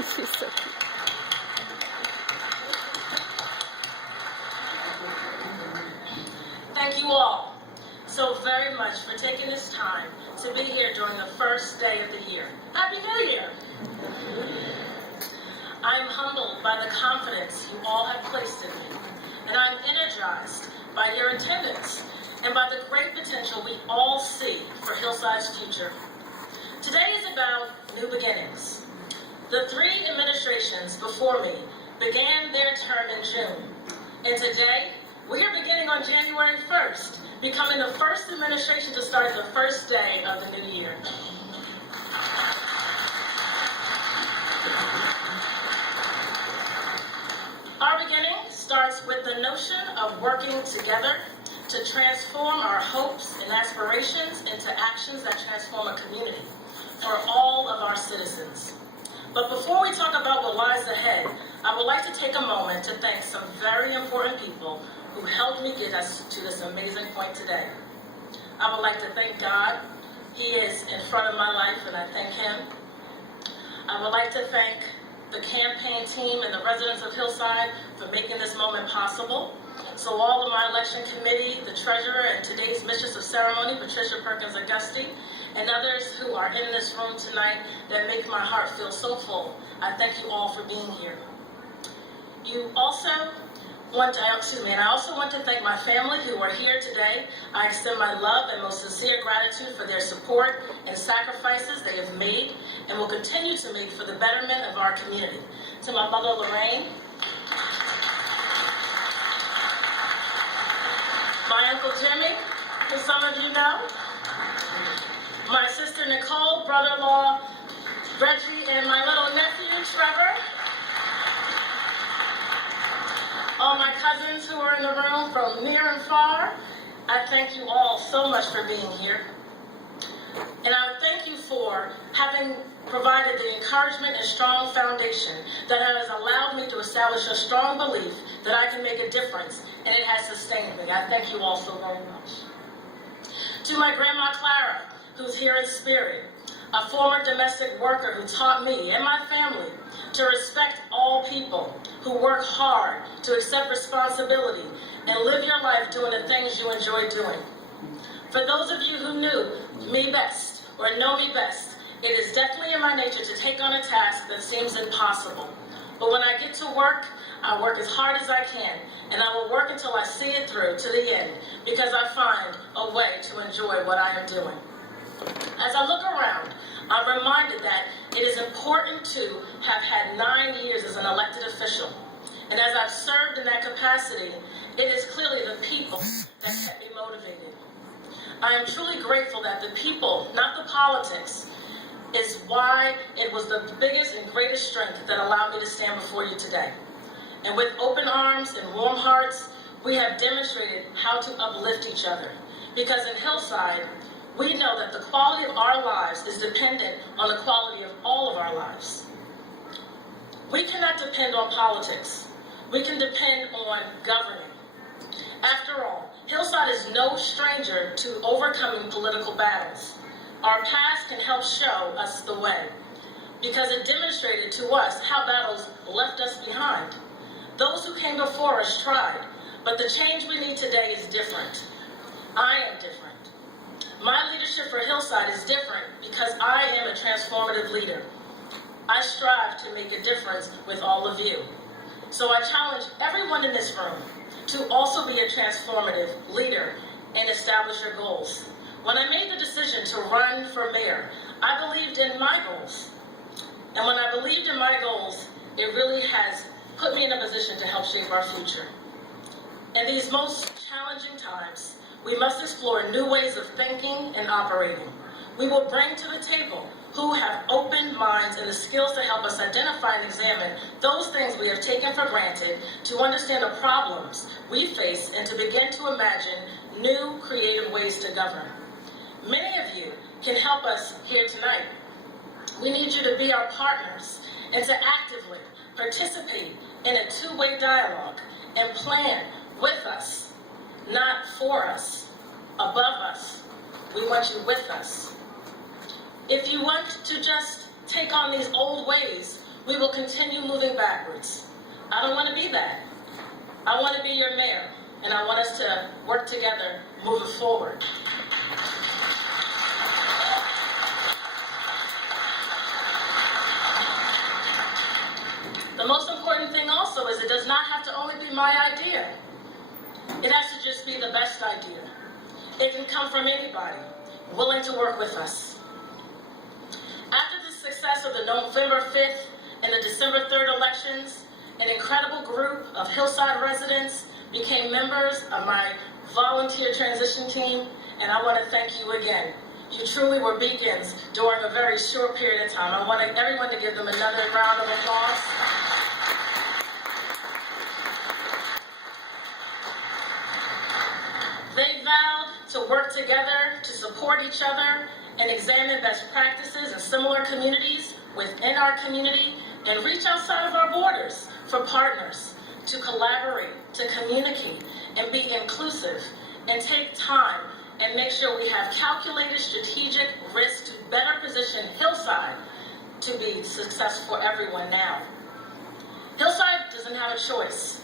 She's so cute. Thank you all so very much for taking this time to be here during the first day of the year. Happy New Year! I'm humbled by the confidence you all have placed in me, and I'm energized by your attendance and by the great potential we all see for Hillside's future. Today is about new beginnings. The 3 administrations before me began their term in June, and today we are beginning on January 1st, becoming the first administration to start the first day of the new year. Our beginning starts with the notion of working together to transform our hopes and aspirations into actions that transform a community for all of our citizens. But before we talk about what lies ahead, I would like to take a moment to thank some very important people who helped me get us to this amazing point today. I would like to thank God. He is in front of my life, and I thank him. I would like to thank the campaign team and the residents of Hillside for making this moment possible. So all of my election committee, the treasurer, and today's mistress of ceremony, Patricia Perkins-Auguste, and others who are in this room tonight that make my heart feel so full. I thank you all for being here. I also want to thank my family who are here today. I extend my love and most sincere gratitude for their support and sacrifices they have made and will continue to make for the betterment of our community. To my mother, Lorraine, my Uncle Jimmy, who some of you know, my sister Nicole, brother-in-law Reggie, and my little nephew, Trevor, all my cousins who are in the room from near and far, I thank you all so much for being here. And I thank you for having provided the encouragement and strong foundation that has allowed me to establish a strong belief that I can make a difference, and it has sustained me. I thank you all so very much. To my grandma Clara, who's here in spirit, a former domestic worker who taught me and my family to respect all people who work hard, to accept responsibility, and live your life doing the things you enjoy doing. For those of you who knew me best or know me best, it is definitely in my nature to take on a task that seems impossible. But when I get to work, I work as hard as I can, and I will work until I see it through to the end, because I find a way to enjoy what I am doing. As I look around, I'm reminded that it is important to have had 9 years as an elected official. And as I've served in that capacity, it is clearly the people that kept me motivated. I am truly grateful that the people, not the politics, is why it was the biggest and greatest strength that allowed me to stand before you today. And with open arms and warm hearts, we have demonstrated how to uplift each other. Because in Hillside, we know that the quality of our lives is dependent on the quality of all of our lives. We cannot depend on politics. We can depend on governing. After all, Hillside is no stranger to overcoming political battles. Our past can help show us the way, because it demonstrated to us how battles left us behind. Those who came before us tried, but the change we need today is different. I am different. My leadership for Hillside is different because I am a transformative leader. I strive to make a difference with all of you. So I challenge everyone in this room to also be a transformative leader and establish your goals. When I made the decision to run for mayor, I believed in my goals. And when I believed in my goals, it really has put me in a position to help shape our future. In these most challenging times, we must explore new ways of thinking and operating. We will bring to the table who have open minds and the skills to help us identify and examine those things we have taken for granted, to understand the problems we face, and to begin to imagine new creative ways to govern. Many of you can help us here tonight. We need you to be our partners and to actively participate in a two-way dialogue and plan with us, not for us, above us. We want you with us. If you want to just take on these old ways, we will continue moving backwards. I don't want to be that. I want to be your mayor, and I want us to work together moving forward. The most important thing also is it does not have to only be my idea. It has to just be the best idea. It can come from anybody willing to work with us. After the success of the November 5th and the December 3rd elections, an incredible group of Hillside residents became members of my volunteer transition team, and I want to thank you again. You truly were beacons during a very short period of time. I want everyone to give them another round of applause. They vowed to work together, to support each other, and examine best practices in similar communities within our community, and reach outside of our borders for partners to collaborate, to communicate, and be inclusive, and take time and make sure we have calculated strategic risk to better position Hillside to be successful for everyone now. Hillside doesn't have a choice.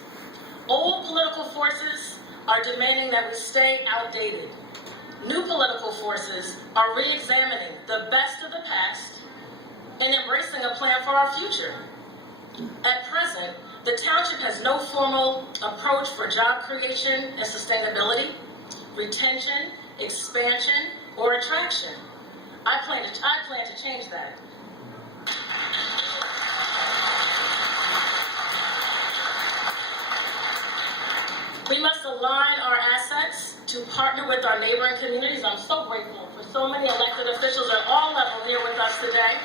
Old political forces are demanding that we stay outdated. New political forces are re-examining the best of the past and embracing a plan for our future. At present, the township has no formal approach for job creation and sustainability, retention, expansion, or attraction. I plan to change that. We must align our assets to partner with our neighboring communities. I'm so grateful for so many elected officials at all levels here with us today,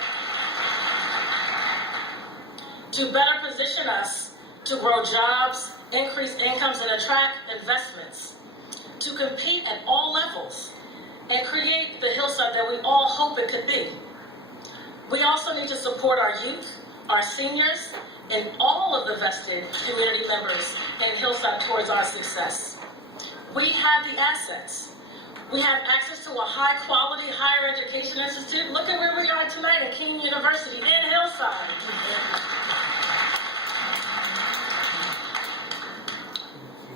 to better position us to grow jobs, increase incomes, and attract investments, to compete at all levels, and create the Hillside that we all hope it could be. We also need to support our youth, our seniors, and all of the vested community members in Hillside towards our success. We have the assets. We have access to a high-quality higher education institute. Look at where we are tonight at Kean University in Hillside.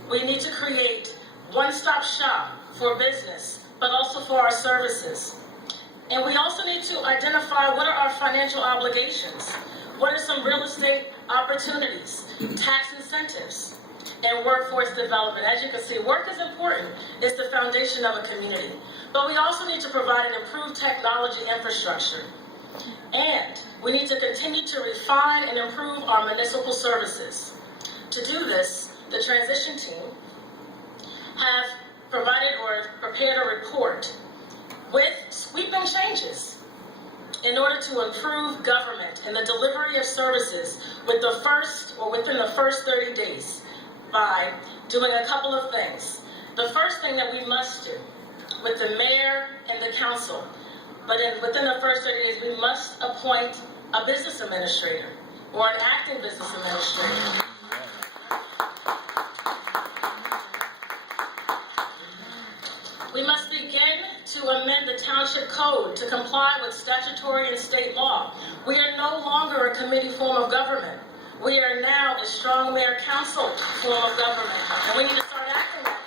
We need to create one-stop shop for business, but also for our services. And we also need to identify what are our financial obligations. What are some real estate opportunities, tax incentives, and workforce development? As you can see, work is important. It's the foundation of a community. But we also need to provide an improved technology infrastructure. And we need to continue to refine and improve our municipal services. To do this, the transition team have provided or prepared a report with sweeping changes in order to improve government and the delivery of services within the first 30 days by doing a couple of things. The first thing that we must do with the mayor and the council, within the first 30 days, we must appoint a business administrator or an acting business administrator. We must begin to amend the township code to comply with statutory and state law. We are no longer a committee form of government. We are now a strong mayor council form of government, and we need to start acting that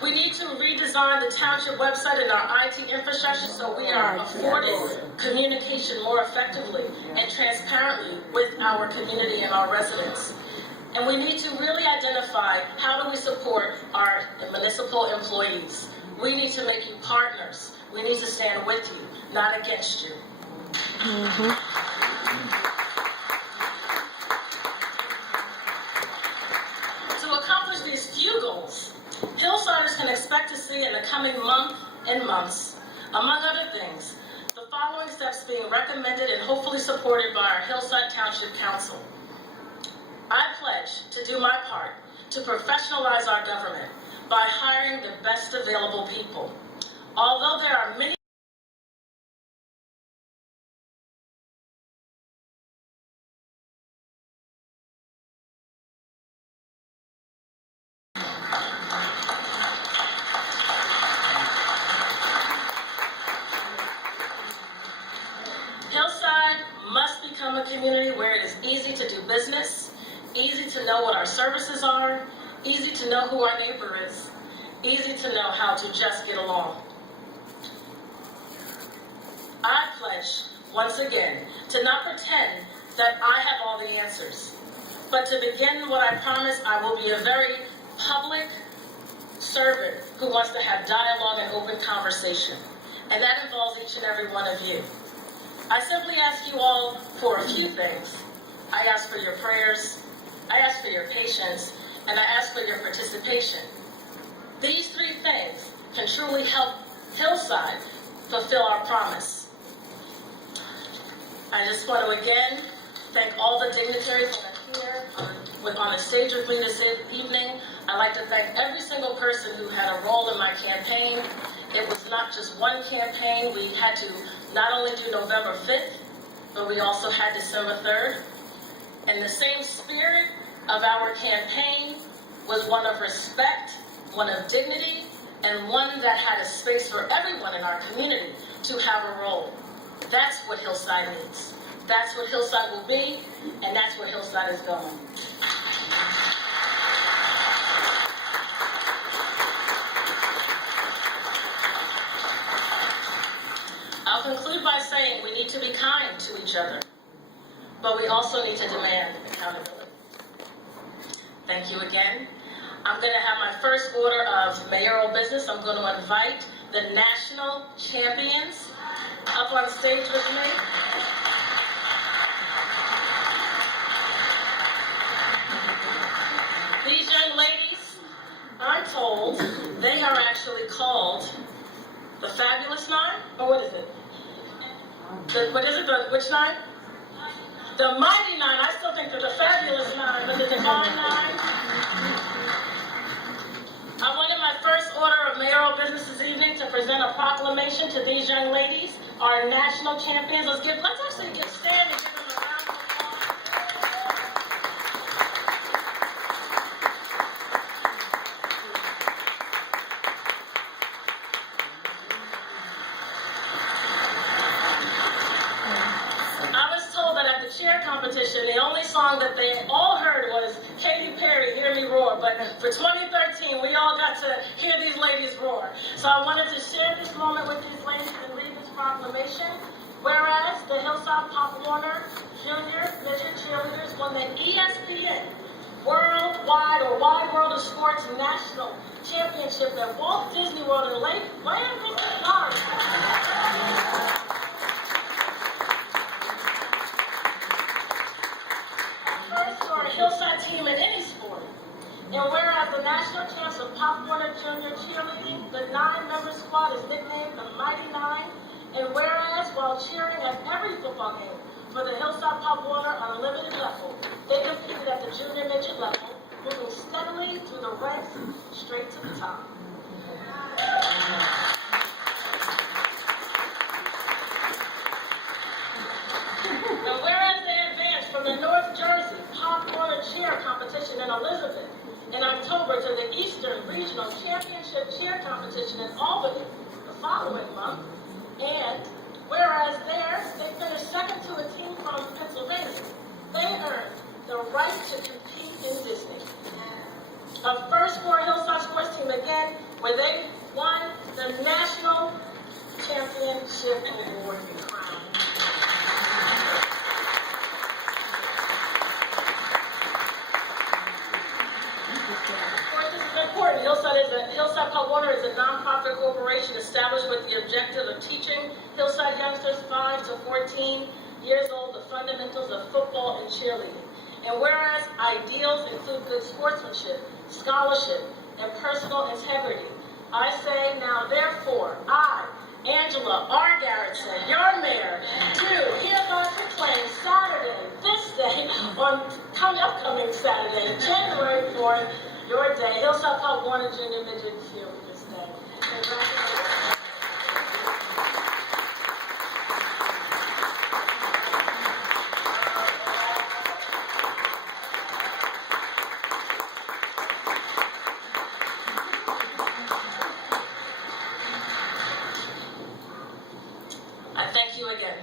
way. We need to redesign the township website and our IT infrastructure so we are afforded communication more effectively and transparently with our community and our residents. And we need to really identify how do we support our municipal employees. We need to make you partners. We need to stand with you, not against you. To accomplish these few goals, Hillsiders can expect to see in the coming month and months, among other things, the following steps being recommended and hopefully supported by our Hillside Township Council. I pledge to do my part to professionalize our government by hiring the best available people. Although there are many Hillside affluent community where it is easy to do business, easy to know what our services are, easy to know who our neighbor is, easy to know how to just get along. I pledge, once again, to not pretend that I have all the answers, but to begin what I promise, I will be a very public servant who wants to have dialogue and open conversation. And that involves each and every one of you. I simply ask you all for a few things. I ask for your prayers, I ask for your patience, and I ask for your participation. These three things can truly help Hillside fulfill our promise. I just want to again thank all the dignitaries that are here on the stage with me this evening. I'd like to thank every single person who had a role in my campaign. It was not just one campaign. We had to not only do November 5th, but we also had December 3rd. And the same spirit of our campaign was one of respect, one of dignity, and one that had a space for everyone in our community to have a role. That's what Hillside needs. That's what Hillside will be, and that's where Hillside is going. I'll conclude by saying we need to be kind to each other, but we also need to demand accountability. Thank you again. I'm going to have my first order of mayoral business. I'm going to invite the national champions up on stage with me. These young ladies, I'm told, they are actually called the Fabulous Nine, or what is it? Which nine? The Mighty Nine. I still think they're the Fabulous Nine, but the Divine Nine. I wanted my first order of mayoral business this evening to present a proclamation to these young ladies, our national champions. Let's actually get stand and give them a round of applause. I was told that at the cheer competition, the only song that they all heard was Katy Perry, Hear Me Roar. But for 2013, we all got to hear these ladies roar. So I wanted to share this moment with these ladies and read this proclamation. Whereas the Hillside Pop Warner Junior Midget Cheerleaders won the ESPN Worldwide or Wide World of Sports National Championship at Walt Disney World in Land Florida. Hillside team in any sport. And whereas the national champs of Pop Warner Junior Cheerleading, the 9-member squad is nicknamed the Mighty Nine. And whereas while cheering at every football game for the Hillside Pop Warner Unlimited level, they competed at the junior midget level, moving steadily through the ranks straight to the top. And whereas they advanced from the North Jersey Pop Warner Cheer competition in Elizabeth in October to the Eastern Regional Championship Cheer competition in Albany the following month, and whereas there they finished second to a team from Pennsylvania, they earned the right to compete in Disney. A first for a Hillside sports team again, where they won the National Championship Award crown. Hillside Pop Warner is a nonprofit corporation established with the objective of teaching Hillside youngsters 5 to 14 years old the fundamentals of football and cheerleading. And whereas ideals include good sportsmanship, scholarship, and personal integrity, I say now therefore, I, Angela R. Garretson, your mayor, do hereby proclaim Saturday, this day, on upcoming Saturday, January 4th, your day, Hillside Pop Warner Junior Midget Cheerleaders Day. Congratulations. I thank you again.